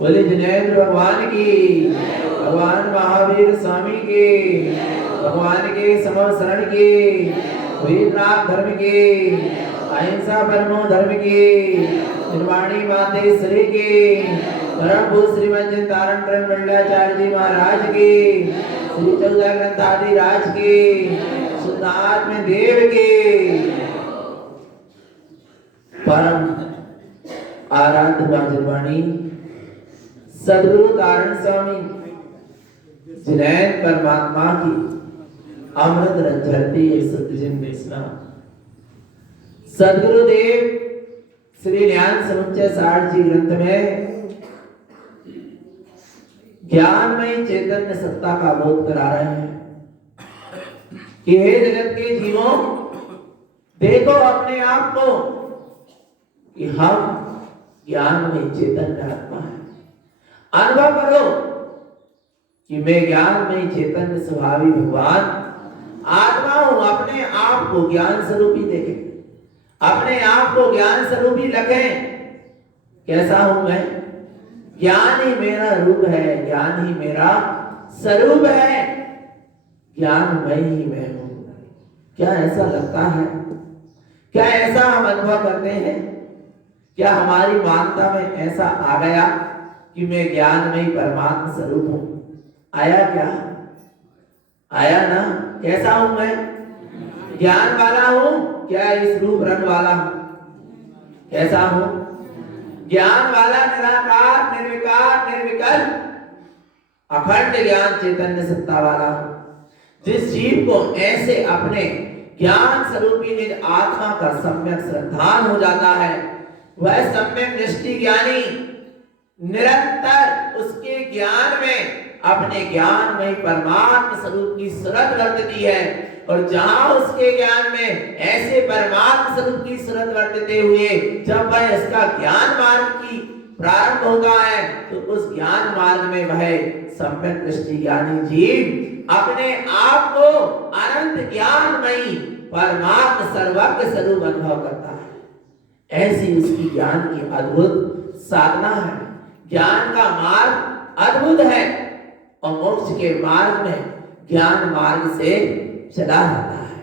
बोले जिनेंद्र भगवान की, भगवान महावीर स्वामी की, भगवान के समर शरण की, वीरनाथ धर्म की, अहिंसा परमो धर्म की, निर्वाणी मातेश्वरी की, परम पूज्य श्रीमद तारण प्रेम मंडलाचार्य जी महाराज की, श्री चौदह ग्रंथ आदि राज की, शुद्धात्म देव की, परम आराध्य वाणी सदगुरु तारण स्वामी जिनैन परमात्मा की अमृत रंजरती सतजिन देशना सदगुरुदेव श्री ज्ञान समुच्चय सार जी ग्रंथ में ज्ञानमय चैतन्य सत्ता का बोध करा रहे हैं कि हे जगत के जीवों, देखो अपने आप को कि हम ज्ञानमय चैतन्य आत्मा है। अनुभव करो कि मैं ज्ञानमय चैतन्य स्वभावी भगवान आत्मा हूं। अपने आप को ज्ञान स्वरूपी देखें, अपने आप को ज्ञान स्वरूपी रखें। कैसा हूं मैं? ज्ञान ही मेरा रूप है, ज्ञान ही मेरा स्वरूप है, ज्ञानमय ही मैं हूं। क्या ऐसा लगता है? क्या ऐसा हम अनुभव करते हैं? क्या हमारी मानता में ऐसा आ गया कि मैं ज्ञानमय परमात्मा स्वरूप हूं? आया क्या? आया ना? कैसा हूं मैं? ज्ञान वाला हूं? क्या इस रूप रंग वाला हूं? कैसा हूं? ज्ञान वाला, निराकार, निर्विकार, निर्विकल्प अखंड ज्ञान चैतन्य सत्ता वाला हूं। जिस जीव को ऐसे अपने ज्ञान स्वरूपी निज आत्मा का सम्यक श्रद्धान हो जाता है, वह सम्यक दृष्टि ज्ञानी निरंतर उसके ज्ञान में अपने ज्ञान में परमात्मा स्वरूप की सूरत वर्तती है। और जहां उसके ज्ञान में ऐसे परमात्मा स्वरूप की सूरत वर्तते हुए जब वह इसका ज्ञान मार्ग की प्रारंभ होता है, तो उस ज्ञान मार्ग में वह सम्यक दृष्टि ज्ञानी जीव अपने आप को अनंत ज्ञानमयी परमात्मा सर्वज्ञ स्वरूप अनुभव करता है। ऐसी उसकी ज्ञान की अद्भुत साधना है। ज्ञान का मार्ग अद्भुत है और मोक्ष के मार्ग में ज्ञान मार्ग से चला जाता है।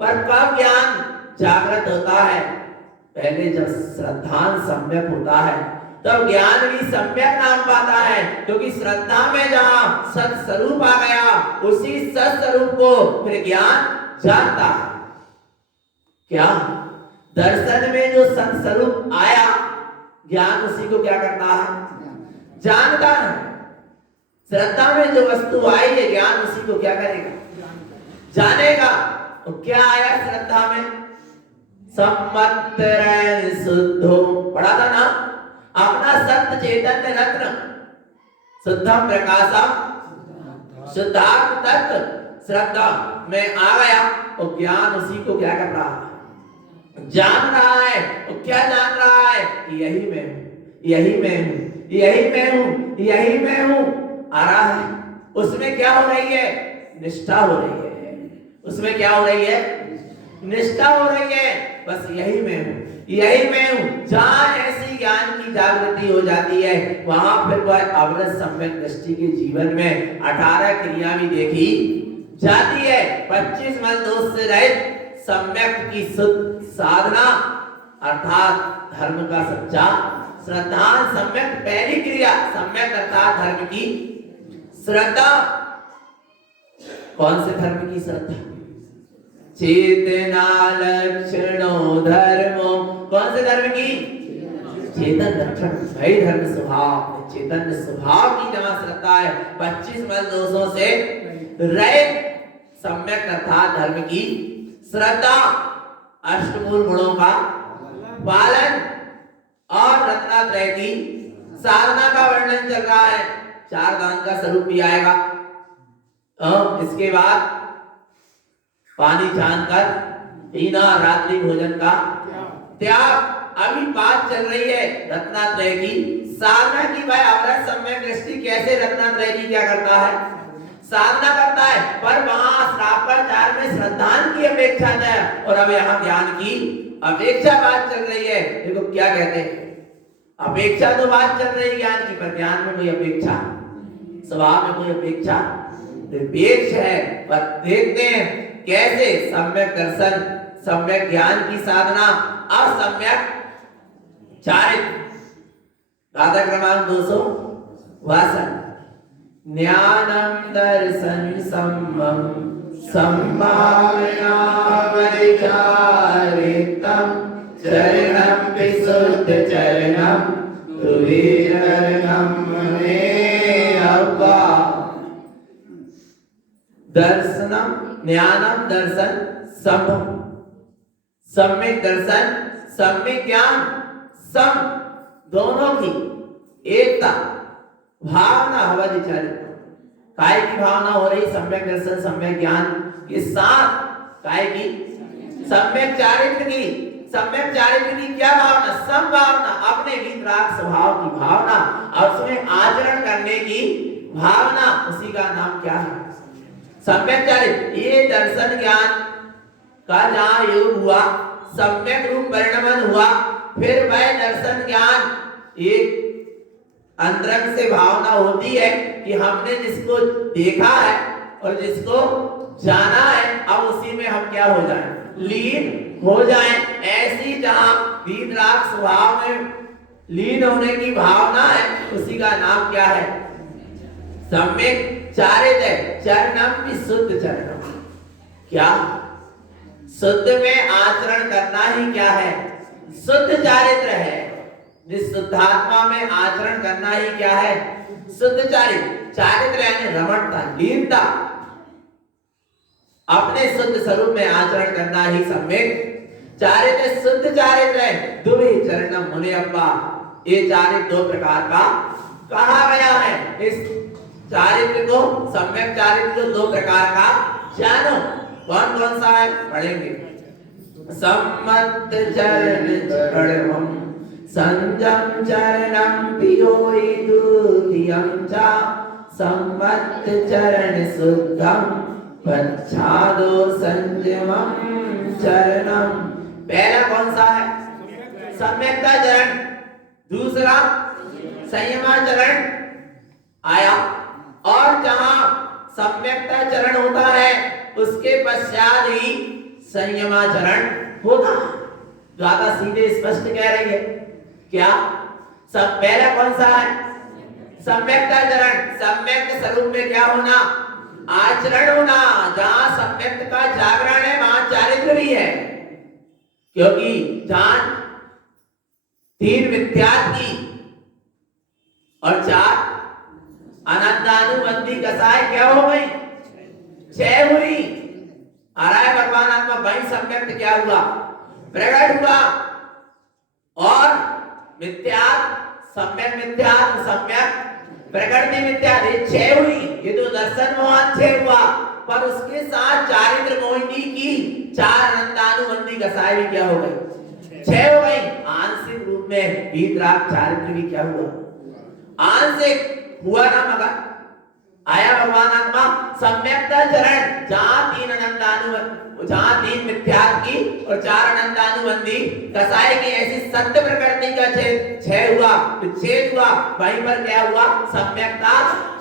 पर कब ज्ञान जागृत होता है? पहले जब श्रद्धान सम्यक होता है तब ज्ञान भी सम्यक नाम पाता है, क्योंकि श्रद्धा में जहां सत स्वरूप आ गया, उसी सत स्वरूप को फिर ज्ञान जानता है। क्या दर्शन में जो सत स्वरूप आया, ज्ञान उसी को क्या करता है? जानता है। श्रद्धा में जो वस्तु आई है, ज्ञान उसी को क्या करेगा? जानेगा। तो क्या आया श्रद्धा में? सम्मत शुद्धो, पढ़ा था ना? अपना सत्य चैतन्य रत्न शुद्धम प्रकाशम शुद्धात्म तत्व श्रद्धा में आ गया और ज्ञान उसी को क्या कर रहा है? जान रहा है। और क्या जान रहा है? यही मैं हूं, यही मैं हूं, यही मैं हूं, यही मैं हूं। आ रहा है। उसमें क्या हो रही है? निष्ठा हो रही है। उसमें क्या हो रही है? निष्ठा हो रही है। बस यही मैं हूं, यही मैं हूं। जहां ऐसी ज्ञान की जागृति हो जाती है, वहां फिर वह अवरत सम्यक दृष्टि के जीवन में 18 क्रिया भी देखी जाती है। 25 मल दोष से रहित सम्यक की शुद्ध साधना अर्थात धर्म का सच्चा श्रद्धा। सम्यक पहली क्रिया, सम्यक अर्थात धर्म की श्रद्धा। कौन से धर्म की श्रद्धा? चेतना लक्षणो धर्मो। कौन से धर्म की? चेतन लक्षण भय धर्म स्वभाव, चेतन स्वभाव की जहाँ श्रद्धा है। 25 मल दोषों से रहित सम्यक अर्थात धर्म की श्रद्धा। अष्टमूल गुणों का पालन और रत्नात्रय की साधना का वर्णन चल रहा है। 4 दान का स्वरूप भी आएगा। इसके बाद पानी छानकर पीना, रात्रि भोजन का त्याग। अभी बात चल रही है रत्नात्रय की साधना की। भाई अवरत सम्यक दृष्टि कैसे रत्नात्रय की क्या करता है? साधना करता है। पर वहां श्रापाचार में श्रद्धान की अपेक्षा है और अब यहाँ ज्ञान की अपेक्षा बात चल रही है। देखो क्या कहते हैं, अपेक्षा तो बात चल रही है ज्ञान की, पर ज्ञान में कोई अपेक्षा, स्वभाव में कोई अपेक्षा निरपेक्ष है। पर देखते हैं कैसे सम्यक दर्शन, सम्यक ज्ञान की साधना और सम्यक चारित्र। गाथा क्रमांक 262। ज्ञानम दर्शन सम्मम संभावना परिचारितम चरणम विशुद्ध चरणम तुवीरणम मुने अव्वा। दर्शनम ज्ञानम दर्शन सम्भम, सम्यक दर्शन सम्यक ज्ञान, सम दोनों की एकता। भावना हवज चरित्र, काय की भावना हो रही सम्यक दर्शन सम्यक ज्ञान के साथ काय की सम्यक चारित्र की। सम्यक चारित्र की क्या भावना? सम भावना, अपने वितराग स्वभाव की भावना और उसमें आचरण करने की भावना। उसी का नाम क्या है? सम्यक चारित्र। ये दर्शन ज्ञान का जहाँ योग हुआ, सम्यक रूप परिणमन हुआ, फिर वह दर्शन ज्ञान एक अंतरंग से भावना होती है कि हमने जिसको देखा है और जिसको जाना है, अब उसी में हम क्या हो जाएं? लीन हो जाएं। ऐसी जहां वितराग स्वभाव में लीन होने की भावना है, उसी का नाम क्या है? सम्यक चारित्र। चरणम भी शुद्ध चरणम। क्या? शुद्ध में आचरण करना ही क्या है? शुद्ध चारित्र है। जिस शुद्धात्मा में आचरण करना ही क्या है? शुद्ध चारित्र। चारित्र यानी रमणता, लीनता, अपने शुद्ध स्वरूप में आचरण करना ही सम्यक चारित्र। शुद्ध चारित्र है। दुवि चरणम मुने अव्वा। ये चारित्र 2 प्रकार का कहा गया है। इस चारित्र को, सम्यक चारित्र को 2 प्रकार का जानो। कौन कौन सा है पढ़ेंगे। सम्मत चरण चरणम संजम चरणम पियोई द्वितीयं च सम्मत चरण शुद्धम पच्छादो संयमं चरणम। पहला कौन सा है? सम्यकता चरण। दूसरा संयमाचरण आया। और जहां सम्यकता चरण होता है उसके पश्चात ही संयमाचरण होता। गाथा सीधे स्पष्ट कह रही है। क्या? सब पहला कौन सा है? सम्यकता चरण। सम्यक स्वरूप में क्या होना? आचरण होना। जहां सम्यक का जागरण है वहां चारित्र भी है, क्योंकि जहां 3 मिथ्यात्व की और 4 अनंतानुबंधी कसाय क्या हो गई? 6 हुई। आराय भगवान आत्मा वही सम्यक क्या हुआ? प्रकट हुआ। और मिथ्यात्व, सम्यक मिथ्यात्व, सम्यक प्रकृति मिथ्यात्व, ये 6 हुई। ये तो दर्शन मोहन 6 हुआ, पर उसके साथ चारित्र मोहिनी की 4 अनंतानुबंधी कसाय भी क्या हो गई? 6 हो गई। आंशिक रूप में वितराग चारित्र भी क्या हुआ? आंशिक हुआ ना, मगर आया भगवान भगवान आत्मा सम्यक्ता चरण, जहां तीन मिथ्यात्व की और चार अनंतानुबंधी कसाई की ऐसी सत्य प्रकृति का छेद हुआ, विच्छेद हुआ, वहीं पर क्या हुआ, सम्यक्ता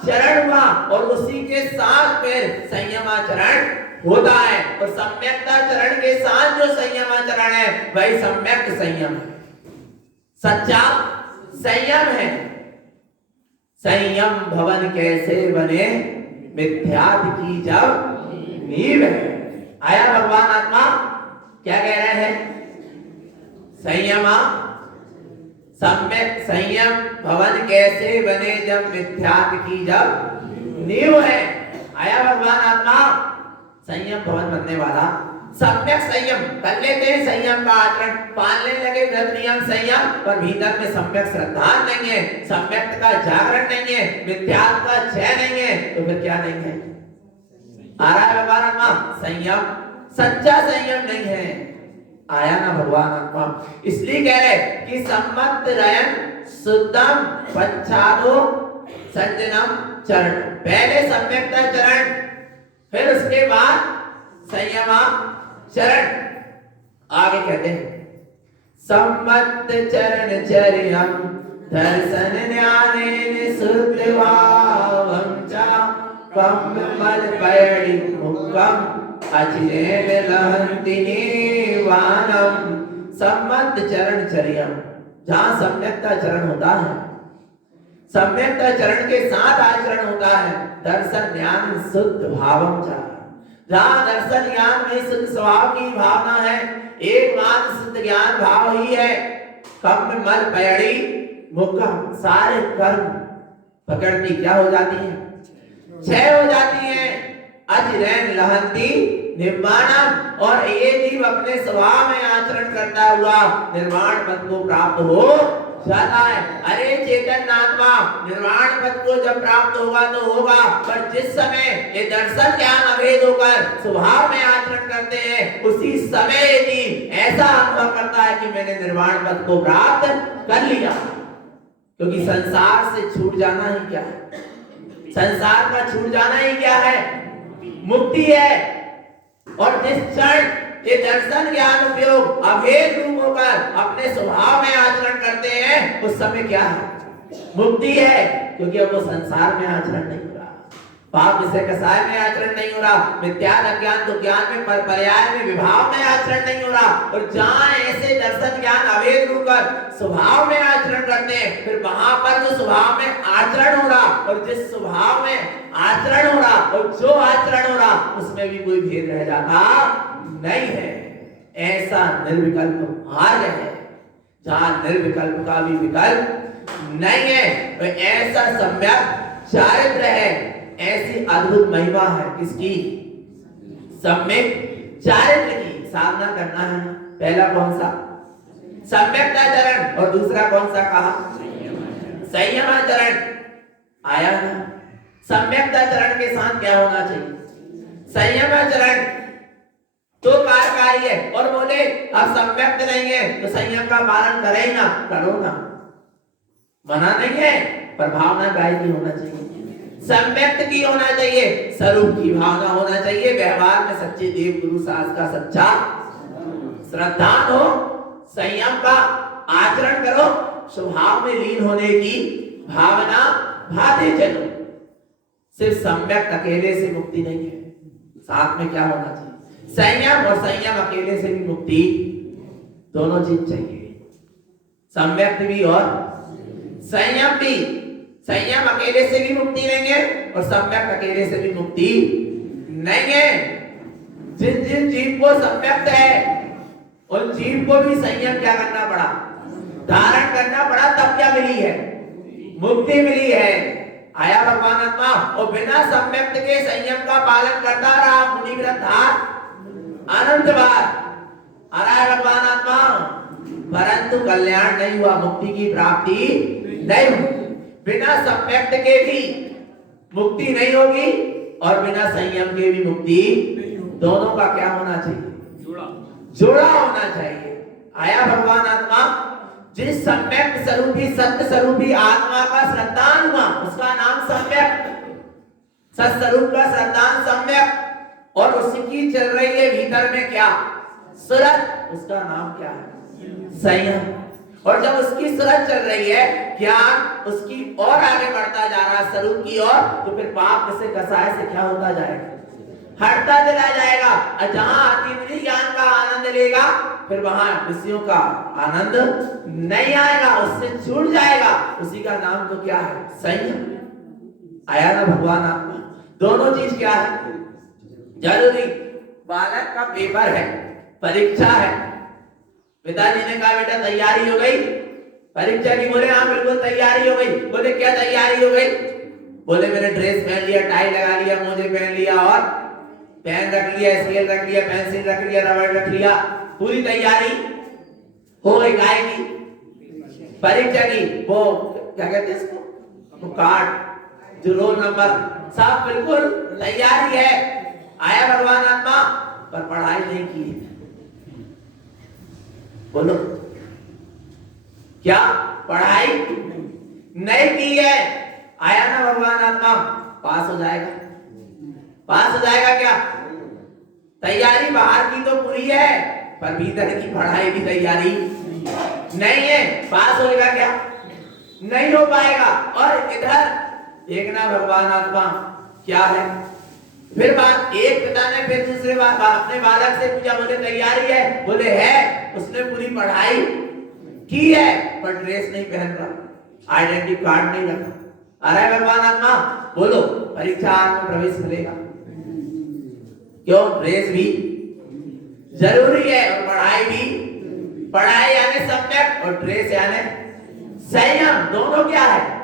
चरण हुआ। और उसी के साथ फिर संयमाचरण होता है, और सम्यक्ता चरण के साथ जो संयमाचरण है वही सम्यक संयम है, सच्चा संयम है। संयम भवन कैसे बने, मिथ्यात्व की जब नींव है। आया भगवान आत्मा क्या कह रहे हैं, सम्यक संयम भवन कैसे बने जब मिथ्यात्व की जब नींव है। आया भगवान आत्मा संयम भवन बनने वाला सम्यक संयम कर लेते हैं, संयम का आचरण पालने लगे, व्रत नियम संयम, पर भीतर में सम्यक श्रद्धा नहीं है, सम्यक का जागरण नहीं है, मिथ्यात्व का क्षय नहीं है, तो फिर क्या नहीं है, आ रहा है भगवान आत्मा, संयम सच्चा संयम नहीं है। आया ना भगवान आत्मा, इसलिए कह रहे कि सम्मत रयन शुद्धम पच्छादो संजनम चरण, पहले सम्यकता चरण, फिर उसके बाद संयमा चरण। आगे कहते हैं सम्मत चरण चर्यम दर्शन ज्ञानेन शुद्ध भावं च कम मल पयणि मुक्कम अचिरेण लहन्ति नीवानम। सम्मत चरण चर्यम, जहां सम्यकता चरण होता है, सम्यकता चरण के साथ आचरण होता है, दर्शन ज्ञान शुद्ध भावम च, जहां दर्शन ज्ञान में शुद्ध स्वभाव की भावना है, एकमात्र शुद्ध ज्ञान भाव ही है। कम मल पयड़ी मुक्कम, सारे कर्म प्रकृति क्या हो जाती है, क्षय हो जाती है। अचिरेण लहन्ति निर्वाणम, और ये जीव अपने स्वभाव में आचरण करता हुआ निर्वाण पद को प्राप्त हो जाता है। अरे चेतन आत्मा निर्वाण पद को जब प्राप्त होगा तो होगा, पर जिस समय ये दर्शन ज्ञान अभेद होकर स्वभाव में आचरण करते हैं, उसी समय ये जीव ऐसा अनुभव करता है कि मैंने निर्वाण पद को प्राप्त कर लिया। क्योंकि संसार से छूट जाना ही क्या है, संसार का छूट जाना ही क्या है, मुक्ति है। और जिस क्षण ये दर्शन ज्ञान उपयोग अभेद रूप होकर अपने स्वभाव में आचरण करते हैं, उस समय क्या है, मुक्ति है। क्योंकि अब वो संसार में आचरण नहीं हो रहा, पाप विषय कसाय में आचरण नहीं हो रहा, मिथ्या अज्ञान तो ज्ञान में पर्याय में विभाव में आचरण नहीं हो रहा। और जहां ऐसे दर्शन ज्ञान अभेद रूप स्वभाव में आचरण करते हैं, फिर वहां पर जो स्वभाव में आचरण हो रहा, और जिस स्वभाव में आचरण हो रहा और जो आचरण हो रहा, उसमें भी कोई भेद रह जाता नहीं है। ऐसा निर्विकल्प मार्ग है, जहां निर्विकल्प का भी विकल्प नहीं है, तो ऐसा सम्यक चारित्र है, ऐसी अद्भुत महिमा है किसकी, सम्यक चारित्र की। साधना करना है, पहला कौन सा, सम्यक्ताचरण, और दूसरा कौन सा कहा, संयमाचरण। आया ना, सम्यक्ताचरण के साथ क्या होना चाहिए, संयमाचरण तो कार्यकारी है। और बोले अब सम्यक्त नहीं है तो संयम का पालन करे ही ना, करो ना, मना नहीं है, पर भावना गाय की होना चाहिए, सम्यक्त की होना चाहिए, स्वरूप की भावना होना चाहिए, व्यवहार में सच्चे देव गुरु सास का सच्चा श्रद्धा हो, संयम का आचरण करो, स्वभाव में लीन होने की भावना भाते चलो। सिर्फ सम्यक्त अकेले से मुक्ति नहीं है, साथ में क्या होना चाहिए, संयम, और संयम अकेले से भी मुक्ति, दोनों चीज चाहिए, सम्यक्त भी और संयम भी। संयम अकेले से भी मुक्ति नहीं है और सम्यक्त अकेले से भी मुक्ति नहीं है। जिस जिस जीव को सम्यक्त है उन जीव को भी संयम क्या करना पड़ा, धारण करना पड़ा, तब क्या मिली है, मुक्ति मिली है। आया भगवान आत्मा, और बिना सम्यक्त के संयम का पालन करता रहा मुनिव्रत था अनंत बार, आ रहा है भगवान आत्मा, परंतु कल्याण नहीं हुआ, मुक्ति की प्राप्ति नहीं हुई। बिना सम्यक्त के भी मुक्ति नहीं होगी और बिना संयम के भी मुक्ति, दोनों का क्या होना चाहिए, जोड़ा होना चाहिए। आया भगवान आत्मा, जिस सम्यक्त स्वरूपी सत्य स्वरूपी आत्मा का श्रद्धान हुआ उसका नाम सम्यक सत्स्वरूप का संतान सम्यक और उसकी चल रही है भीतर में क्या सूरत, उसका नाम क्या है संयम। और जब उसकी सूरत चल रही है, ज्ञान उसकी और आगे बढ़ता जा रहा है स्वरूप की ओर, तो फिर पाप से कसाय से क्या होता जाएगा, हटता चला जाएगा। और जहां अतीन्द्रिय ज्ञान का आनंद लेगा, फिर वहां विषयों का आनंद नहीं आएगा, उससे छूट जाएगा। उसी का नाम तो क्या है संयम। आया ना भगवान आत्मा। दोनों चीज क्या है जरूरी। बालक का पेपर है, परीक्षा है, पिताजी ने कहा बेटा तैयारी हो गई परीक्षा की? बोले हाँ बिल्कुल तैयारी हो गई। बोले क्या तैयारी हो गई? बोले मैंने ड्रेस पहन लिया, टाई लगा लिया, मोजे पहन लिया और पेन रख लिया, स्केल रख लिया, पेंसिल रख लिया, रबड़ रख लिया, पूरी तैयारी हो गई। गाय की परीक्षा की वो क्या कहते हैं इसको, वो कार्ड जो रोल नंबर सब बिल्कुल तैयारी है। आया भगवान आत्मा पर पढ़ाई नहीं की। बोलो क्या पढ़ाई नहीं की है? आया ना भगवान आत्मा, पास हो जाएगा। पास हो जाएगा क्या? तैयारी बाहर की तो पूरी है, पर भीतर की पढ़ाई की तैयारी नहीं है। पास होएगा क्या? नहीं हो पाएगा। और इधर देखना भगवान आत्मा क्या है। फिर बात एक पिता ने फिर दूसरे अपने बालक से पूछा, बोले तैयारी है? बोले है। उसने पूरी पढ़ाई की है पर ड्रेस नहीं पहन रहा, आइडेंटिटी कार्ड नहीं रखा। अरे भगवान आत्मा बोलो परीक्षा में प्रवेश मिलेगा क्यों? ड्रेस भी जरूरी है और पढ़ाई भी। पढ़ाई यानी सम्यक और ड्रेस यानी संयम। दोनों क्या है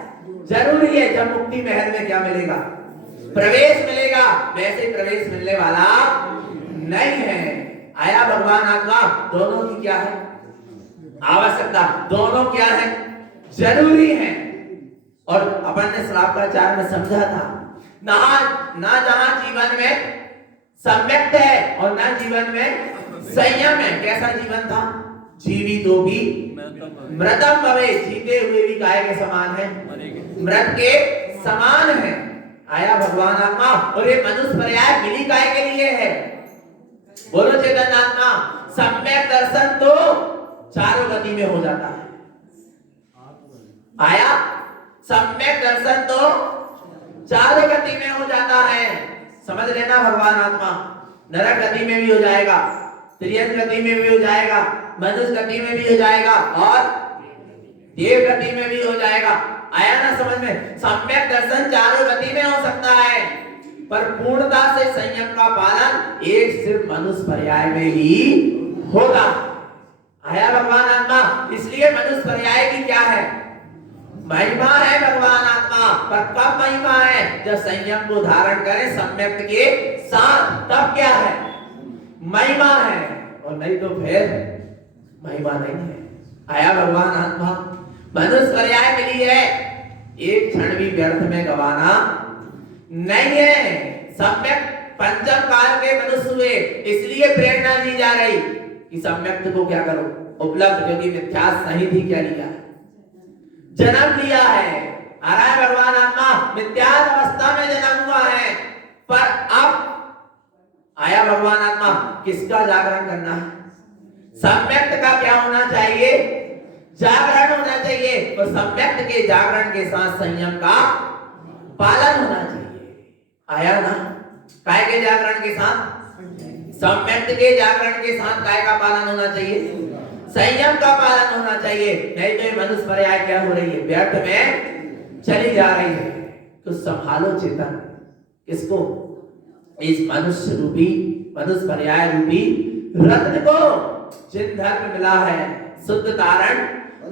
जरूरी है। जब मुक्ति महल में क्या मिलेगा, प्रवेश मिलेगा, वैसे प्रवेश मिलने वाला नहीं है। आया भगवान आत्मा। दोनों की क्या है आवश्यकता, दोनों क्या है जरूरी है। और अपन ने श्रावकाचार्य में समझा था, ना जहां जीवन में सम्यक है और ना जीवन में संयम है। कैसा जीवन था? जीवितो भी मृतम भवे, जीते हुए भी काय के समान है, मृत के समान है। आया भगवान आत्मा। और ये मनुष्य पर्याय मिली काय के लिए है? बोलो चेतन आत्मा। सम्यक दर्शन तो चारों गति में हो जाता है। आया सम्यक दर्शन तो चारों गति में हो जाता है। समझ लेना भगवान आत्मा। नरक गति में भी हो जाएगा, त्रियन गति में भी हो जाएगा, मनुष्य गति में भी हो जाएगा और देव गति में भी हो जाएगा। आया ना समझ में? सम्यक दर्शन चारों गति में हो सकता है, पर पूर्णता से संयम का पालन एक सिर्फ मनुष्य पर्याय में ही होगा। आया भगवान आत्मा। इसलिए मनुष्य पर्याय की क्या है महिमा है भगवान आत्मा। पर कब महिमा है? जब संयम को धारण करें सम्यक के साथ, तब क्या है महिमा है, और नहीं तो फिर महिमा नहीं है। आया भगवान आत्मा। मनुष्य पर्याय मिली है, एक क्षण भी व्यर्थ में गवाना नहीं है। सम्यक पंचम काल के मनुष्य हुए, इसलिए प्रेरणा दी जा रही कि सम्यक को क्या करो उपलब्ध, क्योंकि मिथ्यास नहीं थी क्या लिया, जन्म लिया है। आ रहा है भगवान आत्मा। मिथ्यास अवस्था में जन्म हुआ है, पर अब आया भगवान आत्मा। किसका जागरण करना है? सम्यक्त का क्या होना चाहिए? जागरण होना चाहिए। और सम्यक्त के जागरण के साथ संयम का पालन होना चाहिए। आया ना? काय के जागरण के साथ? सम्यक्त के जागरण के साथ काय का पालन होना चाहिए? संयम का पालन होना चाहिए। नहीं तो ये मनुष्य पर्याय क्या हो रही है? व्यर्थ में चली जा रही है। तो संभालो चेतन किसको? इस मनुष्य रूपी, मनुष्य पर्याय रूपी रत्न को। जिन धर्म मिला है, शुद्ध तारण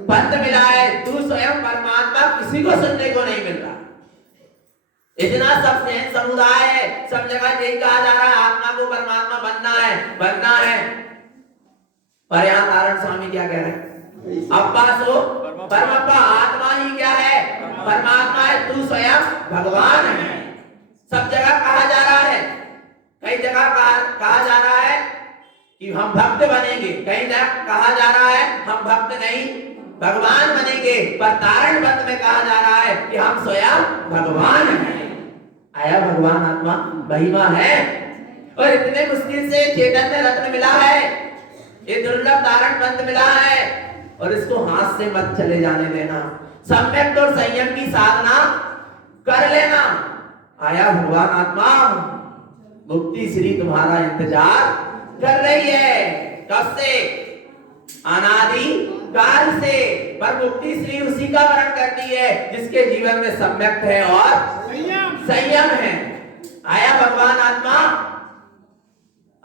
पंथ मिला है, तू स्वयं परमात्मा किसी को सुनने को नहीं मिल रहा। इतना सब समुदाय है, सब जगह यही कहा जा रहा है आत्मा को परमात्मा बनना है, बनना है। पर यहाँ नारायण स्वामी क्या कह रहे हैं? अब्बा सो परमात्मा। आत्मा ही क्या है? परमात्मा है। तू स्वयं भगवान है। सब जगह कहा जा रहा है, कई जगह कहा जा रहा है कि हम भक्त बनेंगे, कई जगह कहा जा रहा है हम भक्त नहीं भगवान बनेंगे। पर तारण पंथ में कहा जा रहा है कि हम स्वयं भगवान हैं। आया भगवान आत्मा महिमा है। और इतने मुश्किल से चैतन्य रत्न मिला है, ये दुर्लभ धारण पंथ मिला है, और इसको हाथ से मत चले जाने देना। सम्यक और संयम की साधना कर लेना। आया भगवान आत्मा, मुक्ति श्री तुम्हारा इंतजार कर रही है। कब से? अनादि काल से। पर मुक्ति श्री उसी का वर्ण करती है जिसके जीवन में सम्यक है और संयम है। आया भगवान आत्मा,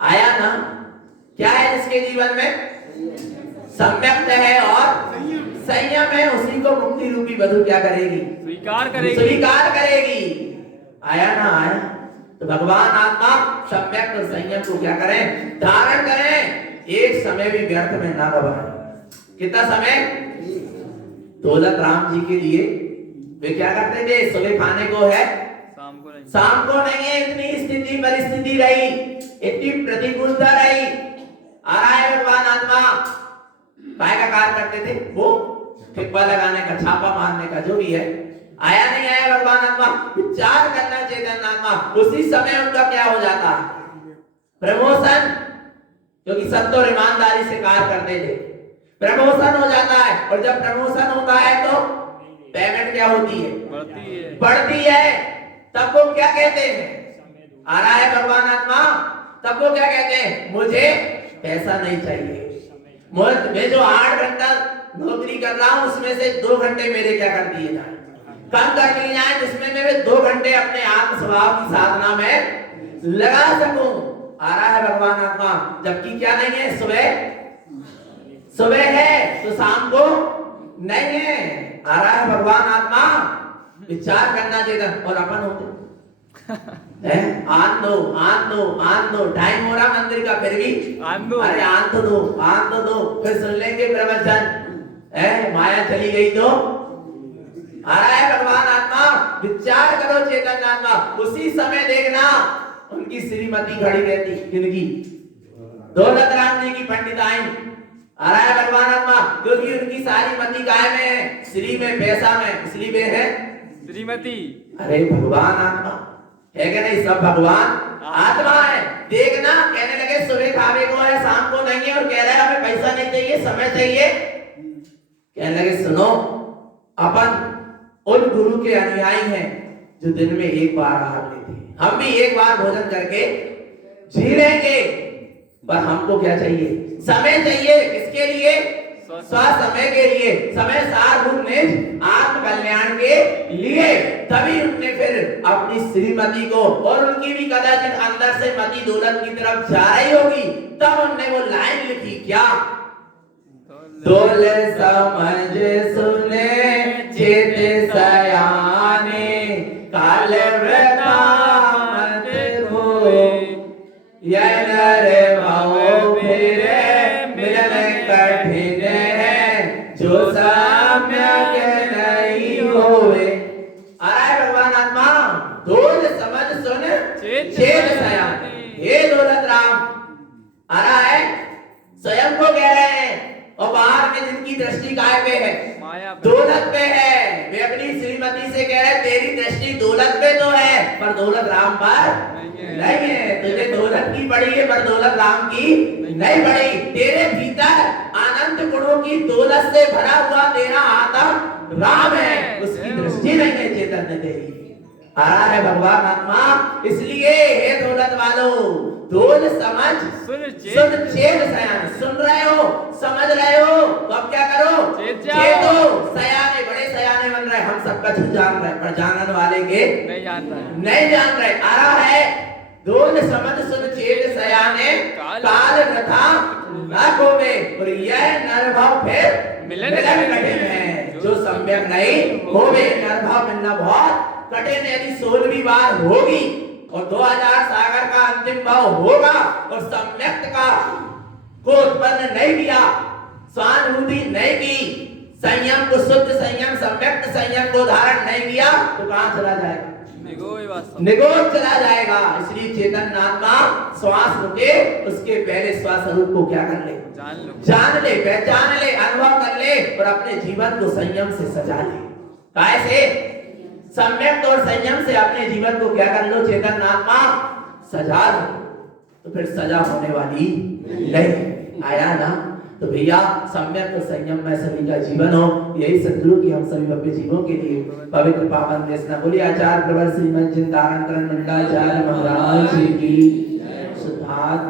आया ना? क्या है जिसके जीवन में सम्यक है और संयम है, उसी को मुक्ति रूपी वधु क्या करेगी? स्वीकार करेगी। स्वीकार करेगी। आया ना? आया। तो भगवान आत्मा सम्यक और संयम को क्या करें? धारण करें। एक समय भी व्यर्थ में ना गवाएं। कितना समय? दौलत राम जी के लिए वे क्या करते थे? सुबह खाने को है, शाम को नहीं है। इतनी स्थिति परिस्थिति रही, इतनी प्रतिकूलता रही। आ रहा है भगवान आत्मा, काय का कार्य करते थे? वो ठिप्पा लगाने का, छापा मारने का, जो भी है। आया नहीं आया भगवान आत्मा? विचार करना चैतन्य आत्मा। उसी समय उनका क्या हो जाता है? प्रमोशन, क्योंकि सत्य और ईमानदारी से कार्य करते थे। प्रमोशन हो जाता है, और जब प्रमोशन होता है तो पेमेंट क्या होती है? बढ़ती है। तब वो क्या कहते हैं? आ रहा है भगवान आत्मा, तब वो क्या कहते हैं? मुझे पैसा नहीं चाहिए। मैं जो 8 घंटा नौकरी कर रहा हूं उसमें से 2 घंटे मेरे क्या कर दिए जाए, कम कर लिए जाए, जिसमें मैं 2 घंटे अपने आत्म स्वभाव की साधना में लगा सकूं। आ रहा है भगवान आत्मा। जबकि क्या नहीं है? सुबह है तो शाम को नहीं है। आ रहा है भगवान आत्मा। विचार करना चाहिए। और अपन होते आन दो, टाइम हो रहा मंदिर का, फिर भी अरे आन तो दो, फिर सुन लेंगे प्रवचन। माया चली गई तो? आ रहा है भगवान आत्मा। विचार करो चैतन्य आत्मा। उसी समय देखना उनकी श्रीमती खड़ी रहती, किनकी? दौलत राम जी की पंडिताई। आ रहा है भगवान आत्मा, क्योंकि उनकी सारी मति काय में है? श्री में, पैसा में, इसलिए वे है श्रीमती। अरे भगवान आत्मा है कि नहीं? सब भगवान आत्मा है। देखना, कहने लगे सुबह खावे को है, शाम को नहीं है, और कह रहा है हमें पैसा नहीं चाहिए, समय चाहिए। कहने लगे सुनो, अपन उन गुरु के अनुयायी हैं जो दिन में एक बार आहार लेते हैं। हम भी एक बार भोजन करके जी लेंगे, पर हमको क्या चाहिए? समय चाहिए। किसके लिए? समय के लिए। समय सारभूत निज आत्म कल्याण के लिए। तभी उनने फिर अपनी श्रीमती को, और उनकी भी कदाचित अंदर से मति दौलत की तरफ जा रही होगी, तब उनने वो लाइन लिखी, क्या? दौल समझ सुने चेत सयाने, काल वृतांत होए, यह नर भाव फिरे मिलन कठिन है, जो सम्यक नहीं होए। आ रहा है भगवान आत्मा। दौल समझ सुन चेत सयाने। हे दौलत राम, आ रहा है, स्वयं को कह रहे हैं, और बाहर में जिनकी दृष्टि काय पे है? दौलत पे है। वे अपनी श्रीमती से कह रहे हैं तेरी दृष्टि दौलत पे तो है, पर दौलत राम पर नहीं है। तुझे दौलत की पड़ी है, पर दौलत राम की नहीं पड़ी। तेरे भीतर अनंत गुणों की दौलत से भरा हुआ तेरा आत्मा राम है, उसकी दृष्टि नहीं है चैतन्य तेरी। आ रहा है भगवान आत्मा। इसलिए हे दौलत वालों, दौल समझ सुन चेत सयाने। सुन रहे हो, समझ रहे हो, तो अब क्या करो? चेतो। सयाने, बड़े सयाने बन रहे। हम सब कुछ जान रहे, पर जानने वाले के नहीं जान रहे। आ रहा है, दौल समझ सुन चेत सयाने, काल प्रथा न खोवे, और यह नरभाव फिर मिलन कठिन है, जो सम्यक नहीं होवे। नरभाव मिलना बहुत कठिन। यदि 16वीं बार होगी और 2000 सागर का अंतिम भाव होगा, और सम्यक का को उत्पन्न नहीं किया, स्वानुभूति नहीं की, संयम को, शुद्ध संयम, सम्यक संयम को धारण नहीं किया, तो कहां चला जाएगा? निगोद चला जाएगा। इसलिए चेतन आत्मा श्वास रुके, उसके पहले स्वस्वरूप को क्या कर ले? जान ले, पहचान ले, अनुभव कर ले, और अपने जीवन को संयम से सजा ले। कैसे? सम्यक और संयम से अपने जीवन को क्या कर लो, चेतन आत्मा सजा लो, तो फिर सजा होने वाली नहीं। आया ना? तो भैया सम्यक और संयम में सभी का जीवन हो, यही सद्गुरु की हम सभी अपने जीवों के लिए पवित्र पावन देशना। बोलिए आचार्य प्रवर श्रीमंत चिंतारण करण मंडलाचार्य महाराज जी की